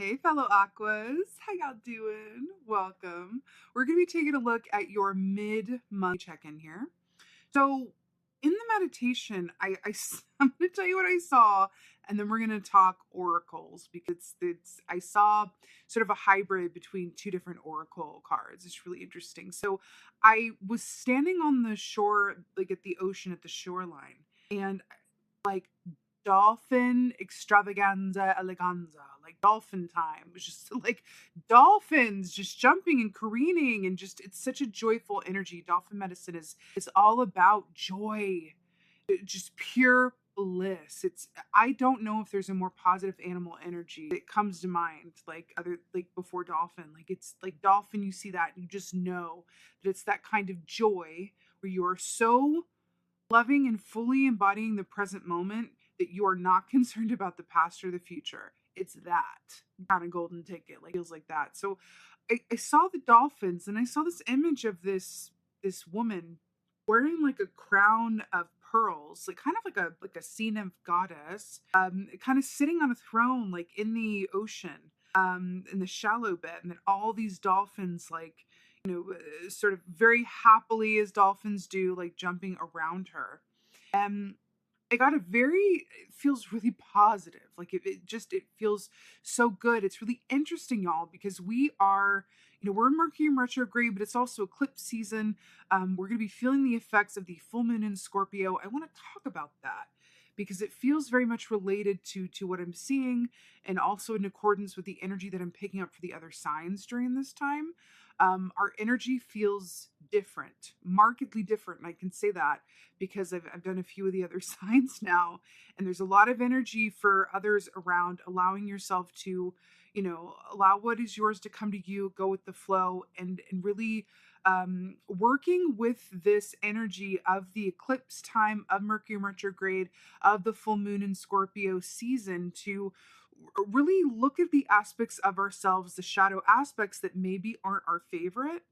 Hey, fellow Aquas. How y'all doing? Welcome. We're going to be taking a look at your mid-month check-in here. So, in the meditation, I'm going to tell you what I saw, and then we're going to talk oracles because I saw sort of a hybrid between two different oracle cards. It's really interesting. So, I was standing on the shore, like at the ocean, at the shoreline, and like dolphin extravaganza eleganza, like dolphin time. It was just like dolphins just jumping and careening and just it's such a joyful energy. Dolphin medicine is all about joy, just pure bliss. It's I don't know if there's a more positive animal energy that comes to mind like other like before dolphin. Like it's like dolphin, you see that and you just know that it's that kind of joy where you are so loving and fully embodying the present moment that you are not concerned about the past or the future. It's that kind of golden ticket, like feels like that. So I saw the dolphins and I saw this image of this woman wearing like a crown of pearls, like kind of like a sea nymph goddess, kind of sitting on a throne, like in the ocean, in the shallow bit, and then all these dolphins like sort of very happily as dolphins do, like jumping around her. Um, it got a very, it feels really positive. Like it feels so good. It's really interesting, y'all, because we are, we're in Mercury in retrograde, but it's also eclipse season. We're going to be feeling the effects of the full moon in Scorpio. I want to talk about that because it feels very much related to what I'm seeing and also in accordance with the energy that I'm picking up for the other signs during this time. Our energy feels different, markedly different. And I can say that because I've done a few of the other signs now. And there's a lot of energy for others around allowing yourself to, allow what is yours to come to you, go with the flow, and really working with this energy of the eclipse time, of Mercury retrograde, of the full moon in Scorpio season to really look at the aspects of ourselves, the shadow aspects that maybe aren't our favorite,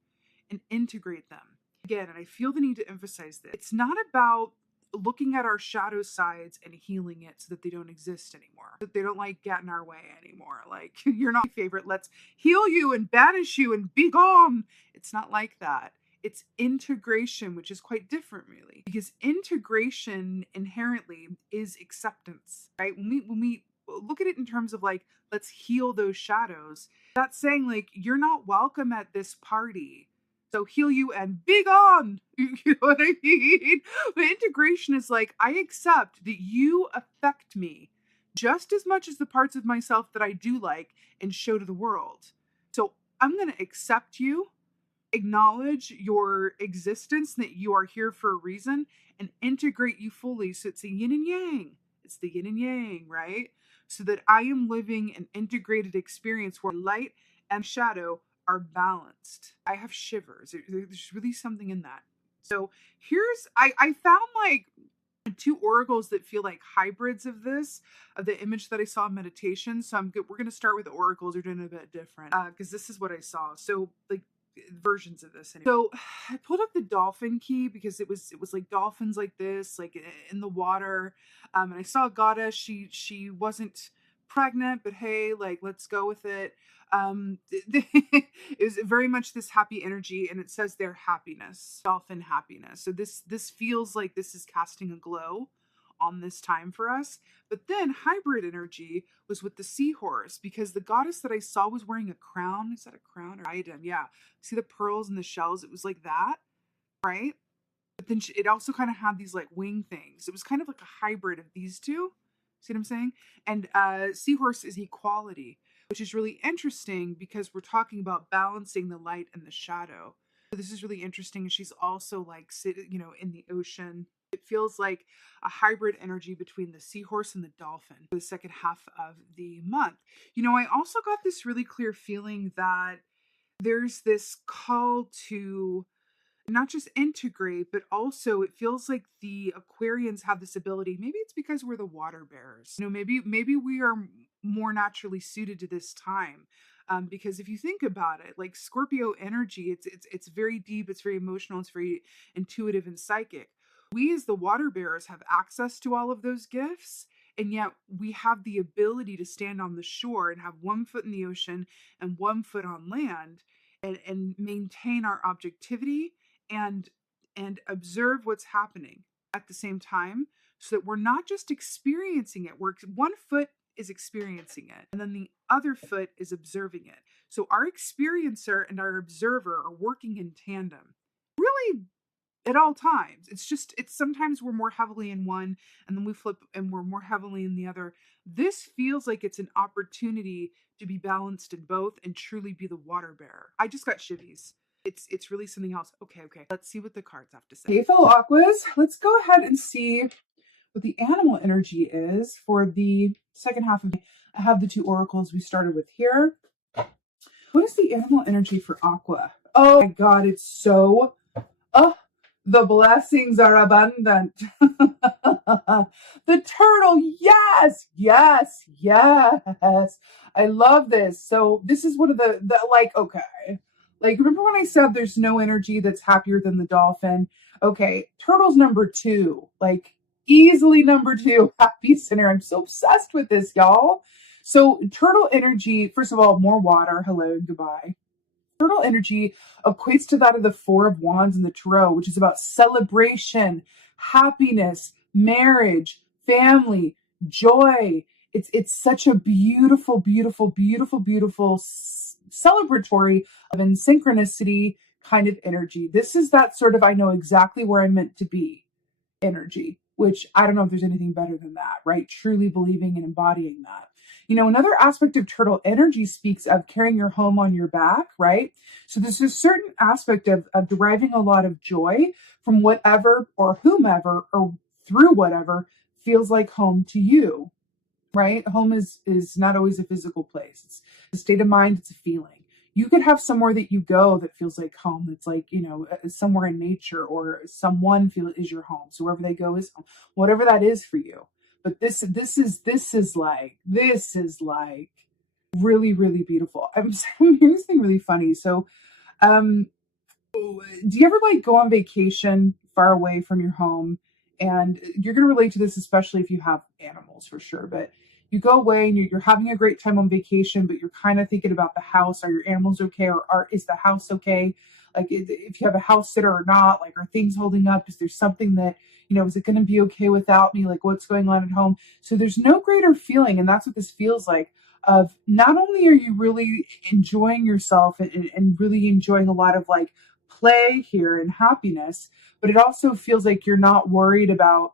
and integrate them. Again, and I feel the need to emphasize this. It's not about looking at our shadow sides and healing it so that they don't exist anymore, that they don't like get in our way anymore. Like, you're not my favorite, let's heal you and banish you and be gone. It's not like that. It's integration, which is quite different, really, because integration inherently is acceptance, right? When we look at it in terms of like, let's heal those shadows, that's saying like, you're not welcome at this party. So heal you and be gone. You know what I mean? But integration is like, I accept that you affect me just as much as the parts of myself that I do like and show to the world. So I'm going to accept you, acknowledge your existence, that you are here for a reason, and integrate you fully. So it's a yin and yang. It's the yin and yang, right? So that I am living an integrated experience where light and shadow are balanced. I have shivers. There's really something in that. So I found like two oracles that feel like hybrids of this, of the image that I saw in meditation. So I'm good. We're going to start with the oracles. We're doing a bit different because this is what I saw. So like versions of this anyway. So I pulled up the dolphin key because it was like dolphins like this, like in the water. And I saw a goddess. She wasn't pregnant, but hey, like let's go with it. It was very much this happy energy, and it says their happiness, dolphin happiness. So this feels like this is casting a glow on this time for us. But then hybrid energy was with the seahorse because the goddess that I saw was wearing a crown. Is that a crown or diadem? Yeah. See the pearls and the shells? It was like that, right? But then it also kind of had these like wing things. It was kind of like a hybrid of these two. See what I'm saying? And seahorse is equality, which is really interesting because we're talking about balancing the light and the shadow. So this is really interesting. And she's also like in the ocean. It feels like a hybrid energy between the seahorse and the dolphin for the second half of the month. I also got this really clear feeling that there's this call to not just integrate, but also it feels like the Aquarians have this ability. Maybe it's because we're the water bearers. Maybe we are more naturally suited to this time. Because if you think about it, like Scorpio energy, it's very deep, it's very emotional, it's very intuitive and psychic. We as the water bearers have access to all of those gifts, and yet we have the ability to stand on the shore and have one foot in the ocean and one foot on land, and maintain our objectivity and observe what's happening at the same time, so that we're not just experiencing it. One foot is experiencing it, and then the other foot is observing it. So our experiencer and our observer are working in tandem, really, at all times. It's sometimes we're more heavily in one, and then we flip and we're more heavily in the other. This feels like it's an opportunity to be balanced in both and truly be the water bearer. I just got shivvies. It's really something else. Okay. Let's see what the cards have to say. Hey, fellow Aquas, let's go ahead and see what the animal energy is for the second half of the day. I have the two oracles we started with here. What is the animal energy for Aqua? Oh my God, it's so, the blessings are abundant. The turtle, yes. I love this. So this is one of the like, okay. Like, remember when I said there's no energy that's happier than the dolphin? Okay, turtle's number 2. Like, easily number 2, happy center. I'm so obsessed with this, y'all. So turtle energy, first of all, more water. Hello and goodbye. Turtle energy equates to that of the Four of Wands in the Tarot, which is about celebration, happiness, marriage, family, joy. It's such a beautiful celebratory of in synchronicity kind of energy. This is that sort of, I know exactly where I'm meant to be energy, which I don't know if there's anything better than that, right? Truly believing and embodying that. You know, another aspect of turtle energy speaks of carrying your home on your back, right? So there's a certain aspect of deriving a lot of joy from whatever or whomever or through whatever feels like home to you, right? Home is not always a physical place. It's a state of mind. It's a feeling. You could have somewhere that you go that feels like home. That's like, you know, somewhere in nature, or someone is your home. So wherever they go is home, whatever that is for you. But this is like really, really beautiful. I'm hearing this thing really funny. So, do you ever like go on vacation far away from your home? And you're going to relate to this, especially if you have animals, for sure. But you go away and you're having a great time on vacation, but you're kind of thinking about the house. Are your animals okay? Or is the house okay? Like, if you have a house sitter or not, like, are things holding up? Is there something that, you know, is it going to be okay without me? Like, what's going on at home? So there's no greater feeling. And that's what this feels like, of not only are you really enjoying yourself and really enjoying a lot of like play here and happiness, but it also feels like you're not worried about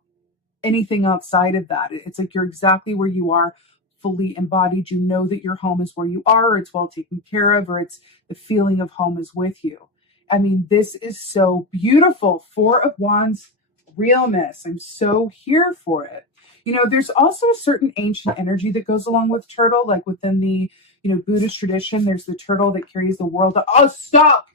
anything outside of that. It's like you're exactly where you are, fully embodied. You know that your home is where you are, or it's well taken care of, or it's the feeling of home is with you. I mean, this is so beautiful. Four of Wands realness. I'm so here for it. You know, there's also a certain ancient energy that goes along with turtle, like within the, you know, Buddhist tradition. There's the turtle that carries the world. Oh, stop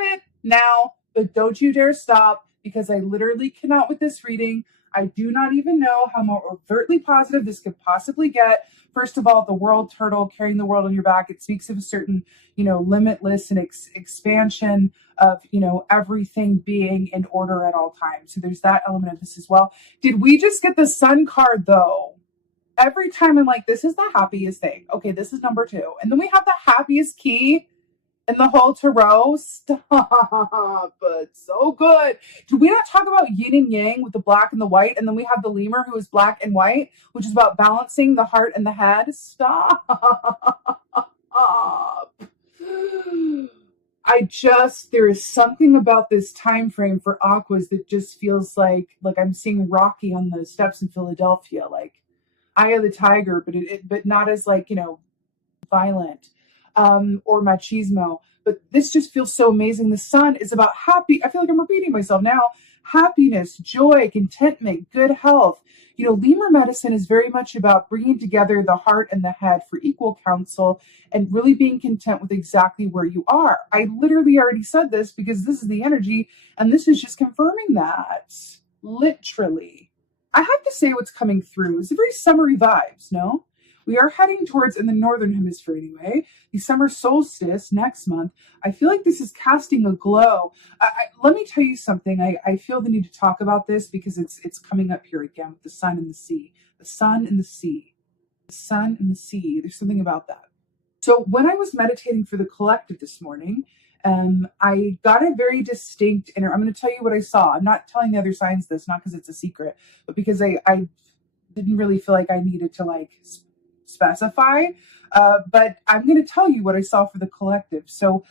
it now. But don't you dare stop, because I literally cannot with this reading. I do not even know how more overtly positive this could possibly get. First of all, the world turtle carrying the world on your back, it speaks of a certain, you know, limitless and expansion of, you know, everything being in order at all times. So there's that element of this as well. Did we just get the Sun card though? Every time I'm like, this is the happiest thing. Okay, this is number 2. And then we have the happiest key in the whole tarot. Stop. It's so good. Did we not talk about yin and yang with the black and the white? And then we have the lemur, who is black and white, which is about balancing the heart and the head. Stop. There is something about this time frame for Aquas that just feels like I'm seeing Rocky on the steps in Philadelphia, like Eye of the Tiger, but not as like, you know, violent. Or machismo, but this just feels so amazing. The Sun is about happy. I feel like I'm repeating myself now. Happiness, joy, contentment, good health. You know, lemur medicine is very much about bringing together the heart and the head for equal counsel and really being content with exactly where you are. I literally already said this because this is the energy, and this is just confirming that. Literally. I have to say what's coming through is a very summery vibes, no? We are heading towards, in the Northern Hemisphere anyway, the summer solstice next month. I feel like this is casting a glow. Let me tell you something. I feel the need to talk about this because it's coming up here again with the sun and the sea. The sun and the sea. The sun and the sea. There's something about that. So when I was meditating for the collective this morning, I got a very distinct inner. I'm going to tell you what I saw. I'm not telling the other signs this, not because it's a secret, but because I didn't really feel like I needed to like specify. But I'm going to tell you what I saw for the collective. So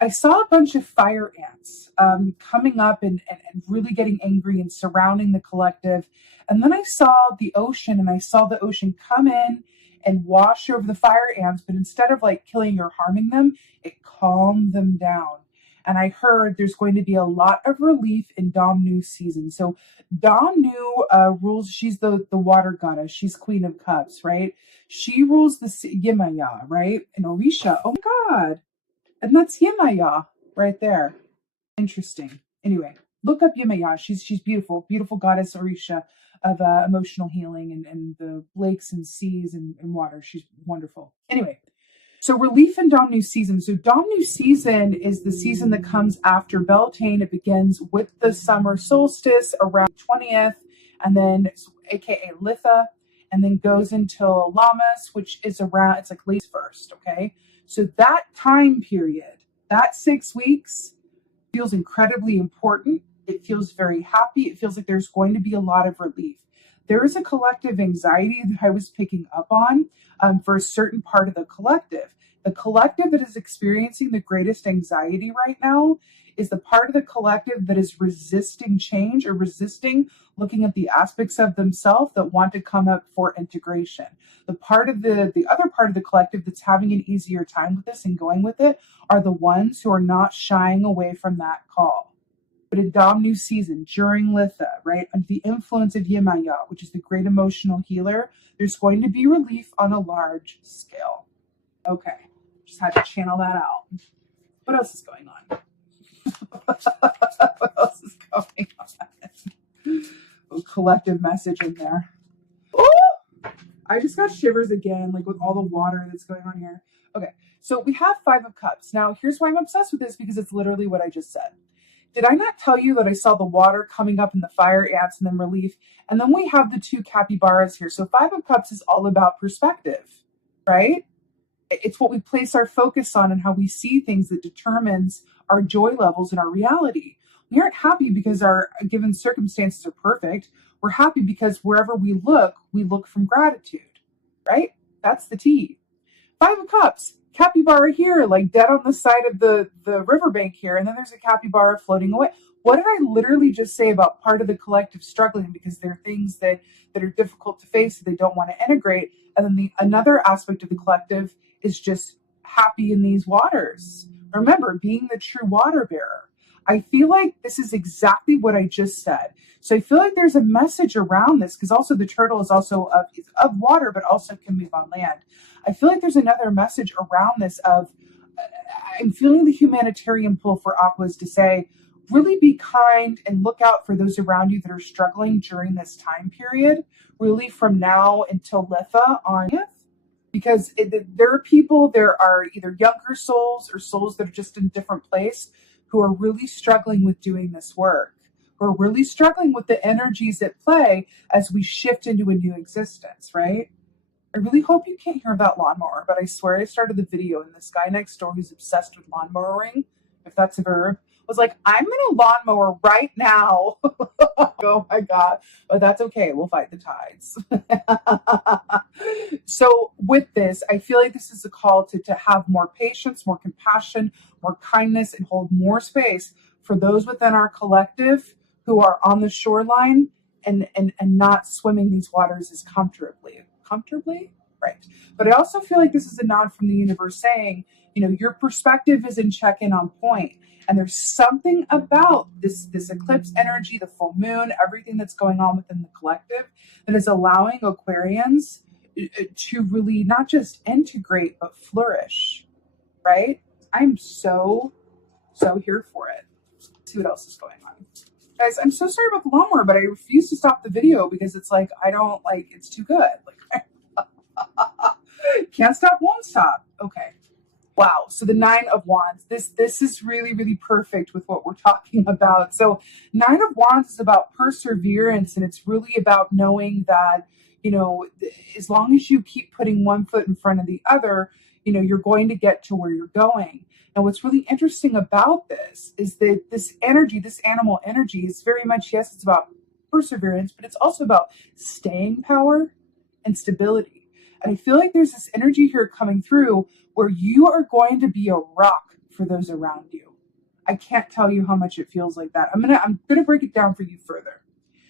I saw a bunch of fire ants coming up and really getting angry and surrounding the collective. And then I saw the ocean, and I saw the ocean come in and wash over the fire ants, but instead of like killing or harming them, it calmed them down. And I heard there's going to be a lot of relief in Damnu season. So Damnu rules, she's the water goddess. She's Queen of Cups, right? She rules the Yemaya, right? And Orisha, oh my God. And that's Yemaya right there. Interesting. Anyway, look up Yemaya. She's beautiful, beautiful goddess Orisha of emotional healing and the lakes and seas and water. She's wonderful. Anyway, so relief in Damnu season. So Damnu season is the season that comes after Beltane. It begins with the summer solstice around 20th, and then aka Litha, and then goes until Lammas, which is around, it's like late first, okay? So that time period, that 6 weeks, feels incredibly important. It feels very happy. It feels like there's going to be a lot of relief. There is a collective anxiety that I was picking up on for a certain part of the collective. The collective that is experiencing the greatest anxiety right now is the part of the collective that is resisting change or resisting looking at the aspects of themselves that want to come up for integration. The part of the other part of the collective that's having an easier time with this and going with it are the ones who are not shying away from that call. But in Damnu season, during Litha, right, under the influence of Yemaya, which is the great emotional healer, there's going to be relief on a large scale. Okay, just had to channel that out. What else is going on? What else is going on? A collective message in there. Ooh! I just got shivers again, like with all the water that's going on here. Okay, so we have 5 of Cups. Now, here's why I'm obsessed with this, because it's literally what I just said. Did I not tell you that I saw the water coming up in the fire ants and then relief? And then we have the 2 capybaras here. So 5 of Cups is all about perspective, right? It's what we place our focus on and how we see things that determines our joy levels and our reality. We aren't happy because our given circumstances are perfect. We're happy because wherever we look from gratitude, right? That's the T. 5 of Cups. Capybara here, like dead on the side of the riverbank here, and then there's a capybara floating away. What did I literally just say about part of the collective struggling because there are things that are difficult to face that they don't want to integrate, and then another aspect of the collective is just happy in these waters. Remember, being the true water bearer. I feel like this is exactly what I just said. So I feel like there's a message around this, because also the turtle is also of water, but also can move on land. I feel like there's another message around this of, I'm feeling the humanitarian pull for aquas to say, really be kind and look out for those around you that are struggling during this time period, really from now until Litha on. Because there are people, there are either younger souls or souls that are just in a different place who are really struggling with doing this work, who are really struggling with the energies at play as we shift into a new existence, right? I really hope you can't hear that lawnmower, but I swear I started the video and this guy next door who's obsessed with lawnmowering, if that's a verb, was like, I'm in a lawnmower right now. Oh my God. But that's okay. We'll fight the tides. So with this, I feel like this is a call to have more patience, more compassion, more kindness, and hold more space for those within our collective who are on the shoreline and not swimming these waters as comfortably, right? But I also feel like this is a nod from the universe saying, your perspective is in check-in on point. And there's something about this eclipse energy, the full moon, everything that's going on within the collective that is allowing Aquarians to really not just integrate, but flourish, right? I'm so here for it. Let's see what else is going on. Guys, I'm so sorry about the lawnmower, but I refuse to stop the video because it's like, it's too good. Like, can't stop, won't stop. Okay. Wow. So the 9 of Wands, this is really, really perfect with what we're talking about. So 9 of Wands is about perseverance, and it's really about knowing that, as long as you keep putting one foot in front of the other, you're going to get to where you're going. Now, what's really interesting about this is that this energy, this animal energy, is very much, yes, it's about perseverance, but it's also about staying power and stability. And I feel like there's this energy here coming through where you are going to be a rock for those around you. I can't tell you how much it feels like that. I'm gonna break it down for you further.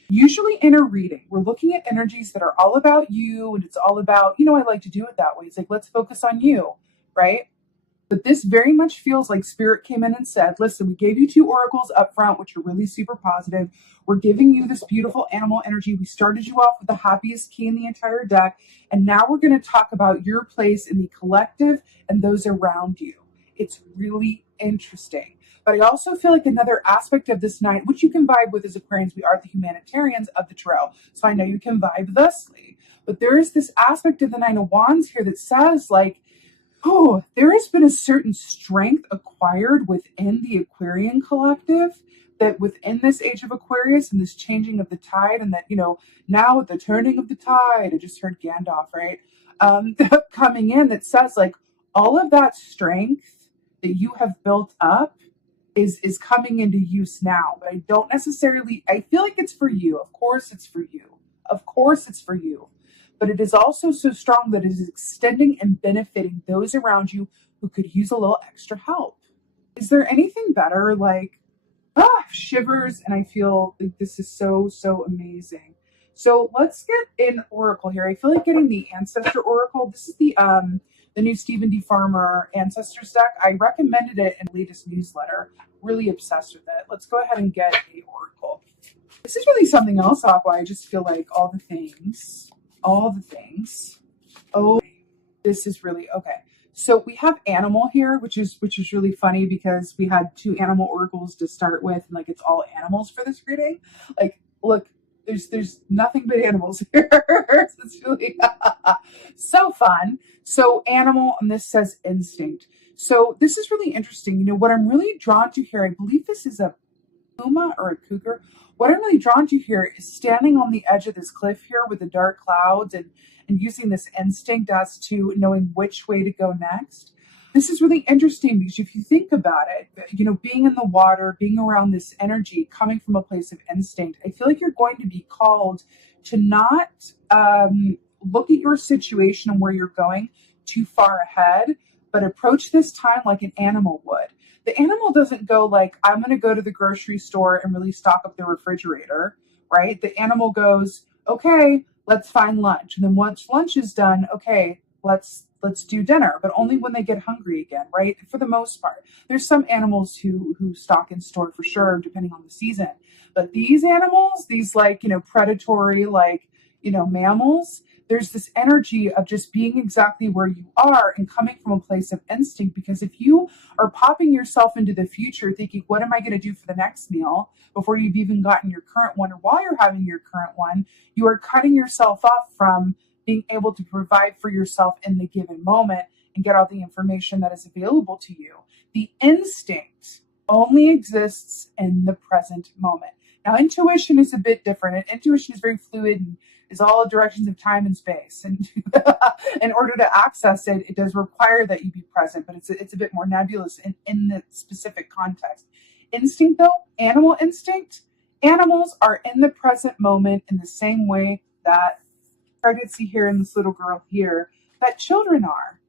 Usually in a reading, we're looking at energies that are all about you, and it's all about, I like to do it that way. It's like, let's focus on you, right? But this very much feels like Spirit came in and said, listen, we gave you 2 oracles up front, which are really super positive. We're giving you this beautiful animal energy. We started you off with the happiest key in the entire deck. And now we're going to talk about your place in the collective and those around you. It's really interesting. But I also feel like another aspect of this night, which you can vibe with as Aquarians, we are the humanitarians of the tarot. So I know you can vibe thusly. But there is this aspect of the Nine of Wands here that says, like, there has been a certain strength acquired within the Aquarian collective, that within this age of Aquarius and this changing of the tide, and that, now with the turning of the tide, I just heard Gandalf, right? Coming in, that says, like, all of that strength that you have built up is coming into use now. But I feel like it's for you. Of course it's for you. Of course it's for you. But it is also so strong that it is extending and benefiting those around you who could use a little extra help. Is there anything better? Like, shivers, and I feel like this is so, so amazing. So let's get an oracle here. I feel like getting the Ancestor Oracle. This is the new Stephen D. Farmer Ancestors deck. I recommended it in the latest newsletter. Really obsessed with it. Let's go ahead and get a oracle. This is really something else, Aqua. I just feel like all the things. Oh, this is really okay. So we have animal here, which is really funny because we had 2 animal oracles to start with, and like it's all animals for this reading. Like, look, there's nothing but animals here. It's really so fun. So animal, and this says instinct. So this is really interesting. What I'm really drawn to here, I believe this is a puma or a cougar. What I'm really drawn to here is standing on the edge of this cliff here with the dark clouds and using this instinct as to knowing which way to go next. This is really interesting because if you think about it, being in the water, being around this energy coming from a place of instinct, I feel like you're going to be called to not look at your situation and where you're going too far ahead, but approach this time like an animal would. The animal doesn't go like, I'm going to go to the grocery store and really stock up the refrigerator, right? The animal goes, okay, let's find lunch. And then once lunch is done, okay, let's do dinner, but only when they get hungry again, right? For the most part. There's some animals who stock and store for sure, depending on the season. But these animals, these predatory, mammals, there's this energy of just being exactly where you are and coming from a place of instinct. Because if you are popping yourself into the future thinking, what am I going to do for the next meal, before you've even gotten your current one, or while you're having your current one, you are cutting yourself off from being able to provide for yourself in the given moment and get all the information that is available to you. The instinct only exists in the present moment. Now, intuition is a bit different. And intuition is very fluid and is all directions of time and space. And in order to access it, it does require that you be present, but it's a bit more nebulous in the specific context. Instinct, though, animal instinct, animals are in the present moment in the same way that I could see here in this little girl here, that children are,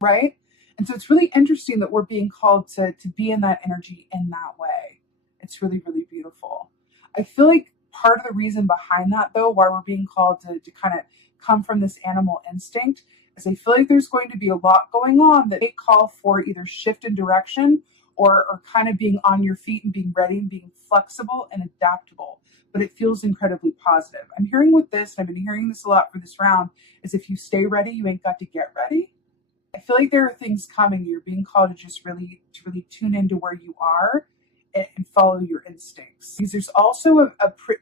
right? And so it's really interesting that we're being called to be in that energy in that way. It's really, really beautiful. I feel like part of the reason behind that, though, why we're being called to kind of come from this animal instinct, is I feel like there's going to be a lot going on that may call for either shift in direction or kind of being on your feet and being ready and being flexible and adaptable. But it feels incredibly positive. I'm hearing with this, and I've been hearing this a lot for this round, is if you stay ready, you ain't got to get ready. I feel like there are things coming. You're being called to just really tune into where you are and follow your instincts. Because there's also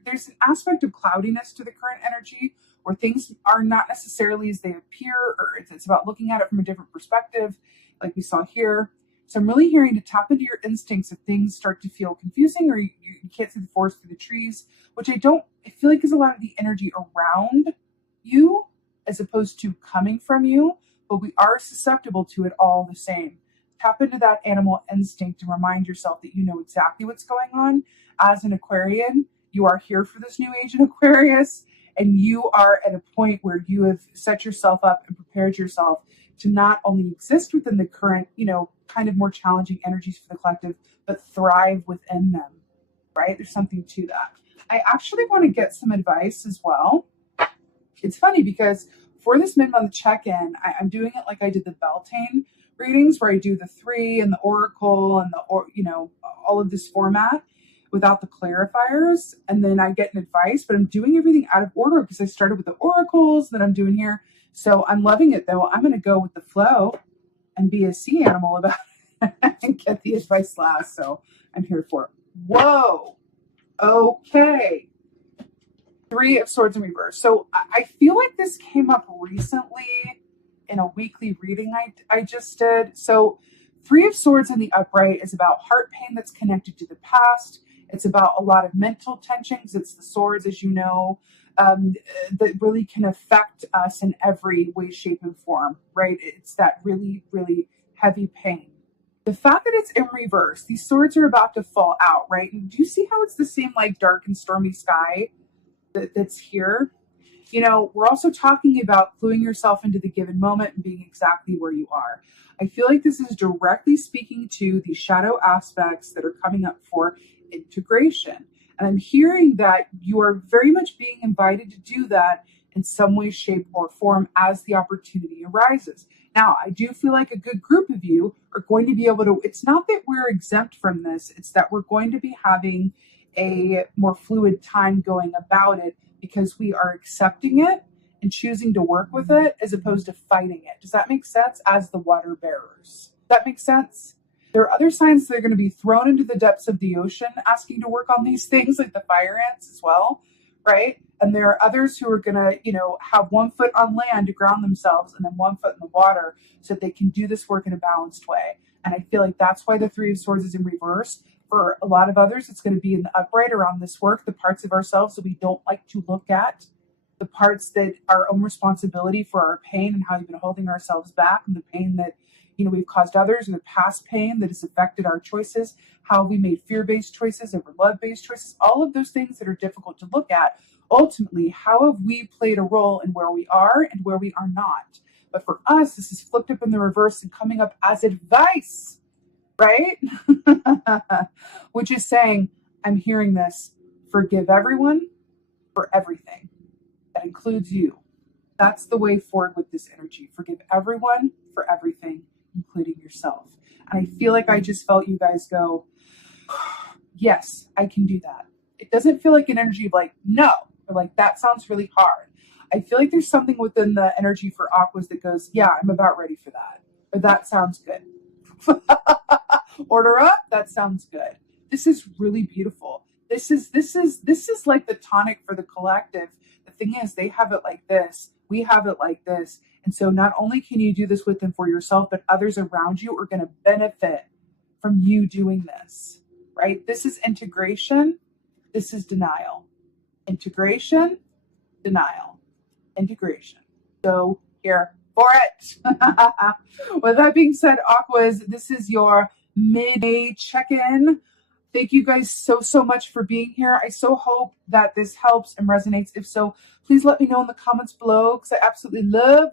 there's an aspect of cloudiness to the current energy where things are not necessarily as they appear, or it's about looking at it from a different perspective, like we saw here. So I'm really hearing to tap into your instincts if things start to feel confusing or you can't see the forest through the trees, which I feel like is a lot of the energy around you as opposed to coming from you, but we are susceptible to it all the same. Tap into that animal instinct and remind yourself that you know exactly what's going on. As an Aquarian, you are here for this new age in Aquarius, and you are at a point where you have set yourself up and prepared yourself to not only exist within the current, kind of more challenging energies for the collective, but thrive within them, right? There's something to that. I actually want to get some advice as well. It's funny because for this mid-month check-in, I'm doing it like I did the Beltane readings, where I do the 3 and the Oracle and all of this format without the clarifiers, and then I get an advice, but I'm doing everything out of order because I started with the oracles that I'm doing here. So I'm loving it, though. I'm going to go with the flow and be a sea animal about it and get the advice last. So I'm here for it. Whoa. Okay. 3 of Swords in reverse. So I feel like this came up recently in a weekly reading I just did. So 3 of Swords in the upright is about heart pain that's connected to the past. It's about a lot of mental tensions. It's the swords, as you know, that really can affect us in every way, shape, and form, right? It's that really, really heavy pain. The fact that it's in reverse, these swords are about to fall out, right? And do you see how it's the same like dark and stormy sky that's here? We're also talking about cluing yourself into the given moment and being exactly where you are. I feel like this is directly speaking to the shadow aspects that are coming up for integration. And I'm hearing that you are very much being invited to do that in some way, shape, or form as the opportunity arises. Now, I do feel like a good group of you are going to be able to, it's not that we're exempt from this, it's that we're going to be having a more fluid time going about it because we are accepting it and choosing to work with it as opposed to fighting it. Does that make sense? As the water bearers. Does that make sense? There are other signs that are going to be thrown into the depths of the ocean asking to work on these things, like the fire ants as well, right? And there are others who are going to, have 1 foot on land to ground themselves and then 1 foot in the water so that they can do this work in a balanced way. And I feel like that's why the 3 of Swords is in reverse. For a lot of others, it's going to be in the upright around this work, the parts of ourselves that we don't like to look at, the parts that are our own responsibility for our pain and how we've been holding ourselves back, and the pain that we've caused others, and the past pain that has affected our choices, how we made fear-based choices over love-based choices, all of those things that are difficult to look at. Ultimately, how have we played a role in where we are and where we are not? But for us, this is flipped up in the reverse and coming up as advice, right? Which is saying, I'm hearing this, forgive everyone for everything. That includes you. That's the way forward with this energy. Forgive everyone for everything, including yourself. And I feel like I just felt you guys go, yes, I can do that. It doesn't feel like an energy of like, no, or like, that sounds really hard. I feel like there's something within the energy for Aquas that goes, yeah, I'm about ready for that. Or that sounds good. Order up, that sounds good. This is really beautiful. This is like the tonic for the collective. The thing is, they have it like this. We have it like this. And so not only can you do this with and for yourself, but others around you are going to benefit from you doing this, right? This is integration. This is denial. Integration, denial, integration. So here for it. With that being said, Aquas, this is your mid-May check-in. Thank you guys so much for being here. I so hope that this helps and resonates. If so, please let me know in the comments below, because I absolutely love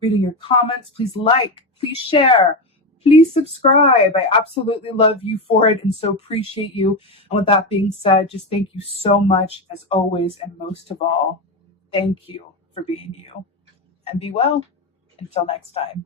reading your comments. Please like, please share, please subscribe. I absolutely love you for it and so appreciate you. And with that being said, just thank you so much as always. And most of all, thank you for being you. And be well. Until next time.